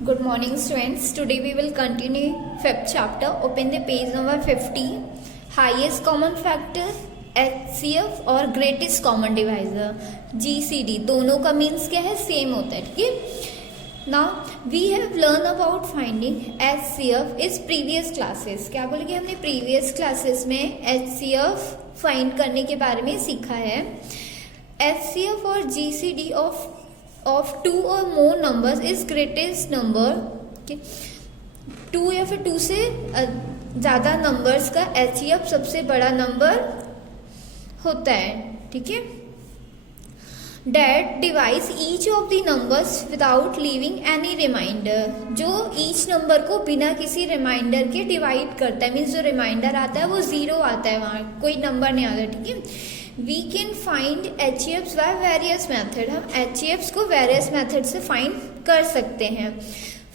Good morning, students. Today we will continue fifth chapter. Open the page number 50. Highest common factor, HCF और greatest common divisor, GCD. दोनों का means क्या है? Same होता है. ठीक है. Now we have learned about finding HCF is previous classes. क्या बोले कि हमने previous classes में HCF फाइंड करने के बारे में सीखा है. HCF और GCD of two or more numbers is greatest number. Two या फिर टू से ज्यादा नंबर्स का HCF सबसे बड़ा नंबर होता है. ठीक है. That divides each of the numbers without leaving any reminder. जो each नंबर को बिना किसी रिमाइंडर के डिवाइड करता है, मीन्स जो रिमाइंडर आता है वो जीरो आता है, वहां कोई नंबर नहीं आता. ठीक है. We can find HCFs by various method. हम HCFs को various method से find कर सकते हैं.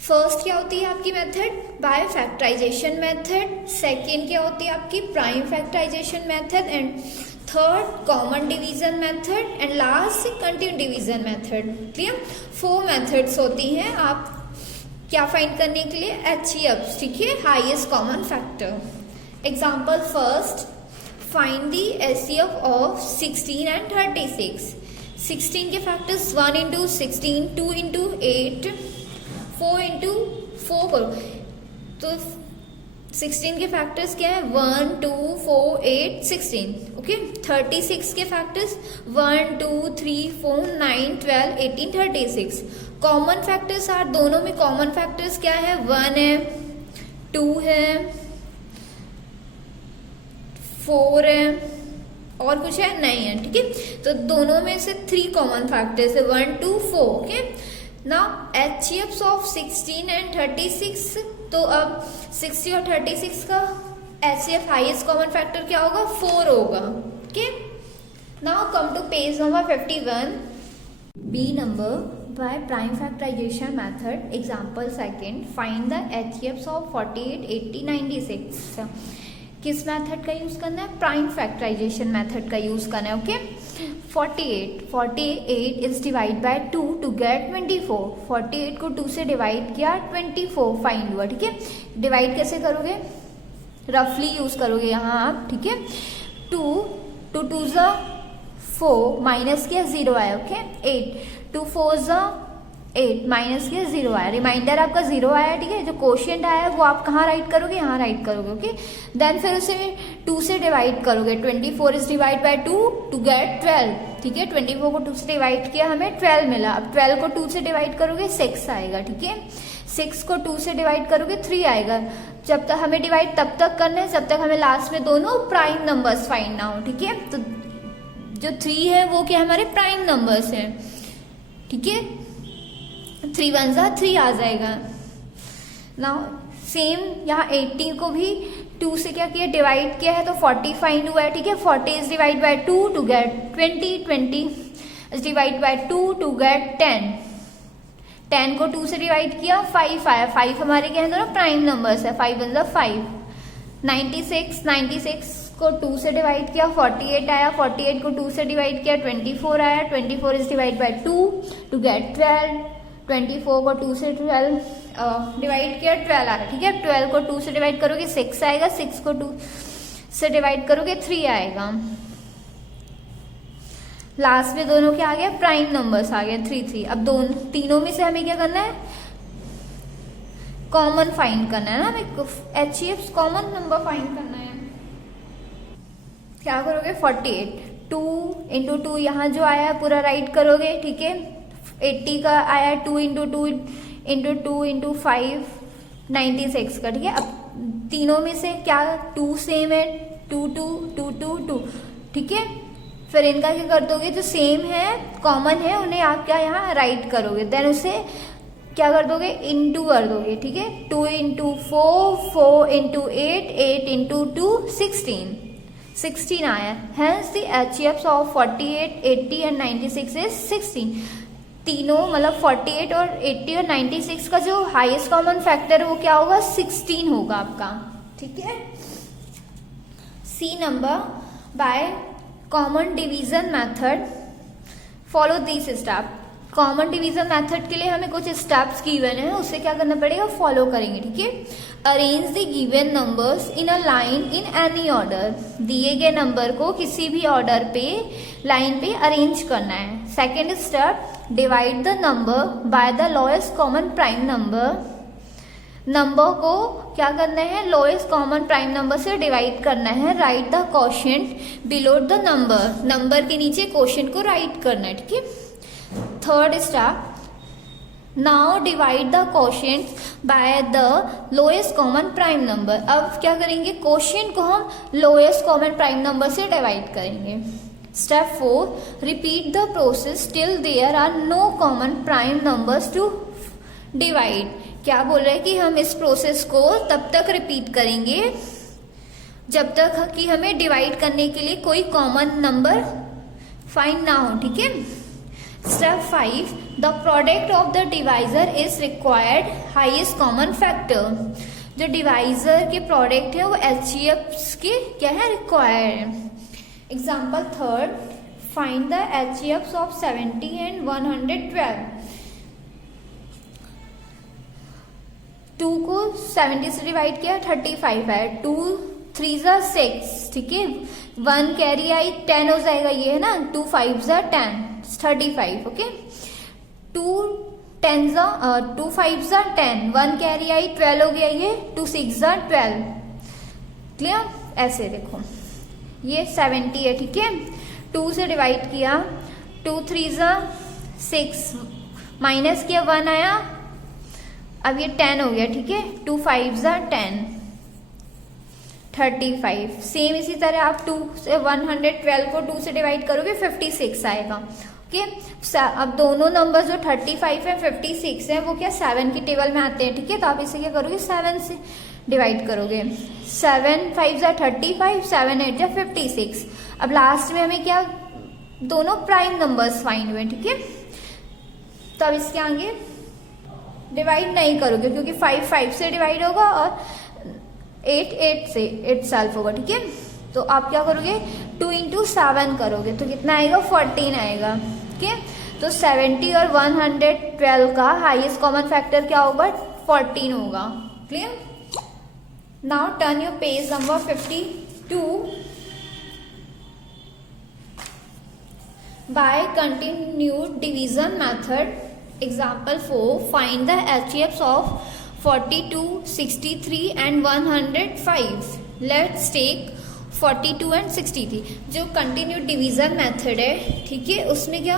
फर्स्ट क्या होती है आपकी method? By factorisation method. Second क्या होती है आपकी? Prime factorisation method. And third common division method. And last continue division method. Clear? 4 methods होती हैं आप क्या फाइंड करने के लिए? HCFs. ठीक है. Highest common factor. Example first, find the HCF of 16 and 36. 16 के फैक्टर्स 1 into 16, 2 into 8, 4 into 4 करो. तो 16 के फैक्टर्स क्या है? 1, 2, 4, 8, 16. ओके. 36 के फैक्टर्स 1, 2, 3, 4, 9, 12, 18, 36. कॉमन फैक्टर्स आर, दोनों में कॉमन फैक्टर्स क्या है? 1 है, 2 है, 4 है, और कुछ है? नहीं है. ठीक है. तो दोनों में से 3 कॉमन फैक्टर्स है, 1, 2, 4. Okay. Now HCFs of 16 and 36. तो अब 60 और 36 का HCF हाईएस्ट कॉमन फैक्टर क्या होगा? 4 होगा. Okay. Now come to page number 51. B number by prime factorisation method. Example second, find the HCFs of 48, 80, 96. किस मेथड का यूज करना है? प्राइम फैक्टराइजेशन मेथड का यूज करना है. Okay. 48 is divide by 2 to get 24. 48 को 2 से डिवाइड किया, 24 फाइंड हुआ. ठीक है. डिवाइड कैसे करोगे? रफली यूज करोगे यहाँ आप. ठीक है. 2 2 ज़ा 4, माइनस किया 0 आया. ओके. 8 2 4 ज़ा 8, माइनस किया 0 आया. रिमाइंडर आपका 0 आया. ठीक है. जो कोशिएंट आया वो आप कहाँ राइट करोगे? यहाँ राइट करोगे. ओके. देन फिर उसे 2 से डिवाइड करोगे. 24 is divide by 2 to get 12. ठीक है. 24 को 2 से डिवाइड किया, हमें 12 मिला. अब 12 को 2 से डिवाइड करोगे 6 आएगा. ठीक है. 6 को 2 से डिवाइड करोगे 3 आएगा. जब तक हमें डिवाइड तब तक करना है जब तक हमें लास्ट में दोनों प्राइम नंबर्स फाइंड ना हो. ठीक है. तो जो 3 है वो क्या हमारे प्राइम नंबर्स है. ठीक है. 3 1 ज़ा 3 आ जाएगा. नाउ सेम यहाँ 18 को भी 2 से क्या किया? डिवाइड किया है, तो 40 फाइंड हुआ है. ठीक है. 40 is divide by 2 to get 20. 20 is divide by 2 to get 10. 10 को 2 से डिवाइड किया, 5 आया. 5 हमारे क्या है? दोनों प्राइम नंबर्स है. 5 1 ज़ा 5. 96 को 2 से डिवाइड किया, 48 आया. 48 को 2 से डिवाइड किया, 24 आया. 24 is divide by 2 to get 12. 24 को 2 से 12 डिवाइड किया, 12 आ रहा है. ठीक है. 12 को 2 से डिवाइड करोगे 6 आएगा. 6 को 2 से डिवाइड करोगे 3 आएगा. लास्ट में दोनों क्या आ गया? प्राइम नंबर्स आ गया, 3 3. अब तीनों में से हमें क्या करना है? कॉमन फाइंड करना है ना. हमें HCFs कॉमन नंबर फाइंड करना है. क्या करोगे? 48 2 इंटू 2 यहाँ जो आया है पूरा राइट करोगे. ठीक है. 80 का आया 2 इंटू 2 इंटू 2 इंटू 5, 96 का. ठीक है. अब तीनों में से क्या 2 सेम है? 2 2 2 2 2. ठीक है. फिर इनका क्या कर दोगे? जो सेम है, कॉमन है, उन्हें आप क्या यहाँ राइट करोगे. देन उसे क्या कर दोगे? इंटू कर दोगे. ठीक है. 2 इंटू 4, 4 इंटू 8, 8 इंटू 2, 16 आया. Hence the HCFs of 48, 80 and 96 is 16. तीनों मतलब 48 और 80 और 96 का जो हाईएस्ट कॉमन फैक्टर है वो क्या होगा? 16 होगा आपका. ठीक है. C number by common division method follow this step. Common division method के लिए हमें कुछ स्टेप्स गिवन है, उससे क्या करना पड़ेगा, फॉलो करेंगे, ठीक है। Arrange the given numbers in a line in any order, दिए गए नंबर को किसी भी ऑर्डर पे लाइन पे अरेंज करना है। Second step, divide the number by the lowest common prime number, number को क्या करना है, लोएस्ट कॉमन प्राइम नंबर से डिवाइड करना है। Right the quotient below the number, number के नीचे कोशेंट को राइट करना है, ठीक है। Third step, now divide the quotient by the lowest common prime number, अब क्या करेंगे, कोशेंट को हम लोएस्ट कॉमन प्राइम नंबर से डिवाइड करेंगे। Step 4, repeat the process till there are no common prime numbers to divide, क्या बोल रहे हैं कि हम इस प्रोसेस को तब तक रिपीट करेंगे जब तक कि हमें डिवाइड करने के लिए कोई कॉमन नंबर फाइंड ना हो, ठीक है। Step 5, the product of the divisor is required highest common factor, जो डिवाइजर के प्रोडक्ट है वो HCFs के क्या है, रिक्वायर्ड है। Example third, find the HCFs of 70 and 112, 2 को 70 से डिवाइड किया 35 है, 2 3 ज़ा 6, ठीक है, 1 कैरी आई 10 हो जाएगा, ये है ना, 2 5 ज़ा 10 35, ओके। 2 10 ज़ा 2 5 ज़ा 10, 1 कैरी आई 12 हो गया, ये 2 6 ज़ा 12, क्लियर। ऐसे देखो ये 70 है, ठीक है, 2 से डिवाइड किया, 2 3 ज़ा 6, माइनस किया 1 आया, अब ये 10 हो गया, ठीक है, 2 5 ज़ा 10 35। सेम इसी तरह आप 2 से 112 को 2 से डिवाइड करोगे 56 आएगा, ओके। अब दोनों नंबर जो 35 है 56 है वो क्या 7 की टेबल में आते हैं, ठीक है, तो आप इसे क्या करोगे 7 से डिवाइड करोगे, 7 5 ज़ा 35, 7 8 ज़ा 56। अब लास्ट में हमें क्या, दोनों प्राइम नंबर्स फाइंड हुए, ठीक है। तो अब इसके आगे डिवाइड नहीं करोगे क्योंकि 5 5 से डिवाइड होगा और 8 8 से 8 सेल्फ होगा, ठीक है। तो आप क्या करोगे 2 into 7 करोगे तो कितना आएगा 14 आएगा, ठीक है। तो 70 और 112 का हाईएस्ट कॉमन फैक्टर क्या होगा 14 होगा, clear. Now turn your page number 52 by continued division method. Example 4, find the HCFs of 42, 63 and 105. Let's take 42 and 63. जो कंटिन्यूड डिवीजन मेथड है, ठीक है, उसमें क्या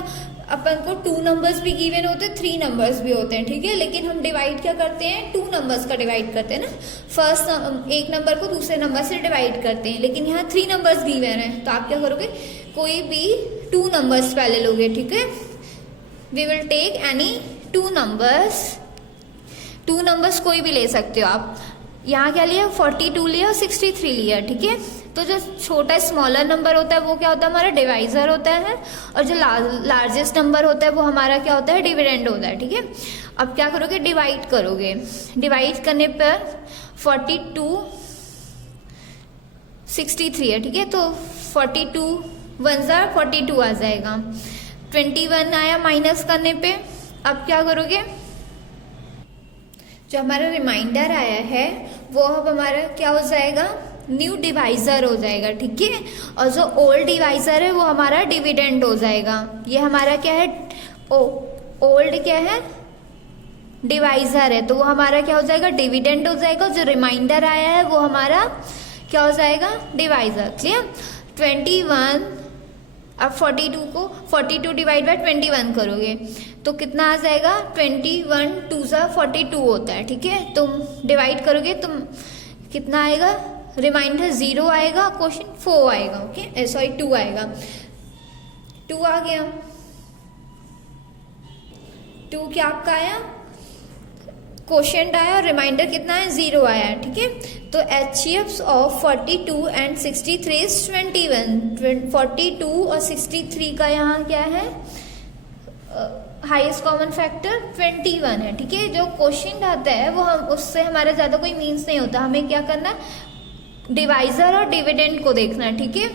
अपन को 2 नंबर्स भी गिवन होते हैं, 3 नंबर्स भी होते हैं, ठीक है, लेकिन हम डिवाइड क्या करते हैं 2 नंबर्स का डिवाइड करते हैं ना, फर्स्ट एक नंबर को दूसरे नंबर से डिवाइड करते हैं, लेकिन यहाँ 3 नंबर्स गिवन है, तो आप क्या करोगे कोई भी 2 नंबर्स पहले लोगे, ठीक है। We will take any 2 numbers, 2 numbers कोई भी ले सकते हो आप, यहाँ क्या लिया 42 लिया और 63 लिया, ठीक है। तो जो छोटा स्मॉलर नंबर होता है वो क्या होता है हमारा डिवाइजर होता है, और जो लार्जेस्ट नंबर होता है वो हमारा क्या होता है डिविडेंड होता है, ठीक है। अब क्या करोगे डिवाइड करोगे, डिवाइड करने पर 42 63 है, ठीक है, तो 42 1 ज़ा 42 आ जाएगा, 21 आया माइनस करने पे। अब क्या करोगे जो हमारा रिमाइंडर आया है वो अब हमारा क्या हो जाएगा न्यू डिवाइजर हो जाएगा, ठीक है, और जो ओल्ड डिवाइजर है वो हमारा डिविडेंड हो जाएगा। ये हमारा क्या है ओल्ड क्या है डिवाइजर है, तो वो हमारा क्या हो जाएगा डिविडेंड हो जाएगा, जो रिमाइंडर आया है वो हमारा क्या हो जाएगा डिवाइजर, क्लियर। 21, अब 42 को 42 डिवाइड बाय 21 करोगे तो कितना आ जाएगा 21 2 ज़ा 42 होता है, ठीक है। तुम डिवाइड करोगे तो कितना आएगा रिमाइंडर 0 आएगा, क्वेश्चन 4 आएगा, ओके, सॉरी 2 आएगा, 2 आ गया, 2 क्या आपका आया क्वोशिएंट आया और रिमाइंडर कितना है 0 आया, ठीक है। तो HCFs ऑफ 42 एंड 63 इज 21, 42 और 63 का यहाँ क्या है हाईएस्ट कॉमन फैक्टर 21 है, ठीक है। जो क्वोशिएंट आता है वो हम उससे हमारा ज्यादा कोई मीन्स नहीं होता, हमें क्या करना है डिवाइजर और डिविडेंड को देखना है, ठीक है।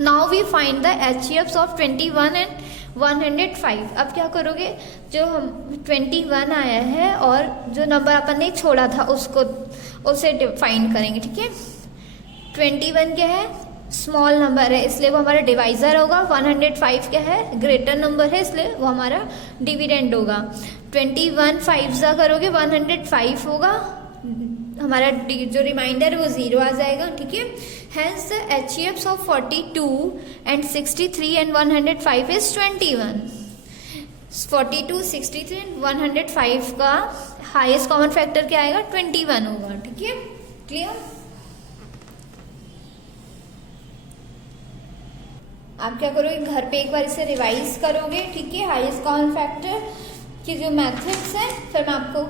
Now we find the HCFs of 21 and 105। अब क्या करोगे, जो हम 21 आया है और जो नंबर अपन ने छोड़ा था उसे फाइंड करेंगे, ठीक है। 21 क्या है, स्मॉल नंबर है इसलिए वो हमारा डिवाइजर होगा। 105 क्या है, ग्रेटर नंबर है इसलिए वो हमारा डिविडेंड होगा। 21 5 सा करोगे 105 होगा, हमारा जो रिमाइंडर है वो 0 आ जाएगा, ठीक है। Hence the HCFs of 42 and 63 and 105 is 21। 42, 63 and 105 का हाईएस्ट कॉमन फैक्टर क्या आएगा, 21 होगा, ठीक है। क्लियर। आप क्या करोगे, घर पे एक बार इसे रिवाइज करोगे, ठीक है, हाईएस्ट कॉमन फैक्टर की जो मैथड्स है, फिर मैं आपको